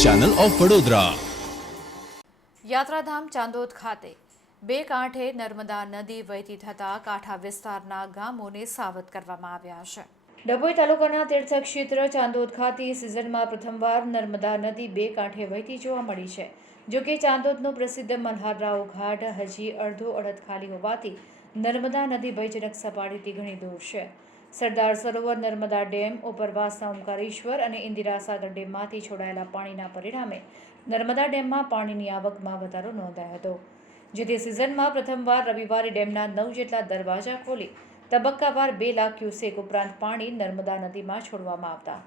Channel of Vadodara યાત્રાધામ ચાંદોદ ખાતે બે કાંઠે નર્મદા નદી વહેતી થતા કાંઠા વિસ્તારના ગામોને સાવધ કરવામાં આવ્યા છે. ડભોઈ તાલુકાના તીર્થક્ષેત્ર ચાંદોદ ખાતે સિઝનમાં પ્રથમવાર નર્મદા નદી બે કાંઠે વહેતી જોવા મળી છે. જો કે ચાંદોદનો પ્રસિદ્ધ મલ્હારરાવ ઘાટ હજી અડધો અડધ ખાલી હોવાથી નર્મદા નદી ભયજનક સપાટીથી ઘણી દૂર છે. સરદાર સરોવર નર્મદા ડેમ ઉપરવાસના ઓમકારેશ્વર અને ઇન્દિરા સાગર ડેમમાંથી છોડાયેલા પાણીના પરિણામે નર્મદા ડેમમાં પાણીની આવકમાં વધારો નોંધાયો હતો. જેથી સિઝનમાં પ્રથમવાર રવિવારે ડેમના નવ જેટલા દરવાજા ખોલી તબક્કાવાર બે લાખ ક્યુસેક ઉપરાંત પાણી નર્મદા નદીમાં છોડવામાં આવતા.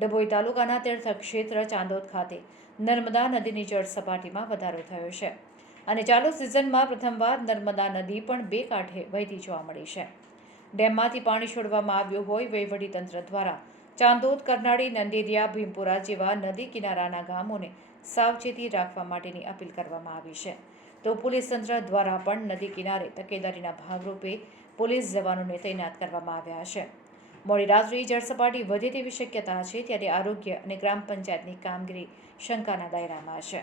ડભોઈ તાલુકાના તીર્થક્ષેત્ર ચાંદોદ ખાતે નર્મદા નદીની જળ સપાટીમાં વધારો થયો છે. અને ચાલુ સિઝનમાં પ્રથમવાર નર્મદા નદી પણ બે કાંઠે વહેતી જોવા મળી છે. ડેમમાંથી પાણી છોડવામાં આવ્યું હોય વહીવટીતંત્ર દ્વારા. ચાંદોદ, કરનાળી, નંદેરિયા, ભીમપુરા જેવા નદી કિનારાના ગામોને સાવચેતી રાખવા માટેની અપીલ કરવામાં આવી છે. તો પોલીસ તંત્ર દ્વારા પણ નદી કિનારે તકેદારીના ભાગરૂપે પોલીસ જવાનોને તૈનાત કરવામાં આવ્યા છે. મોડી રાત્રે જળસપાટી વધે તેવી શક્યતા છે ત્યારે આરોગ્ય અને ગ્રામ પંચાયતની કામગીરી શંકાના દાયરામાં છે.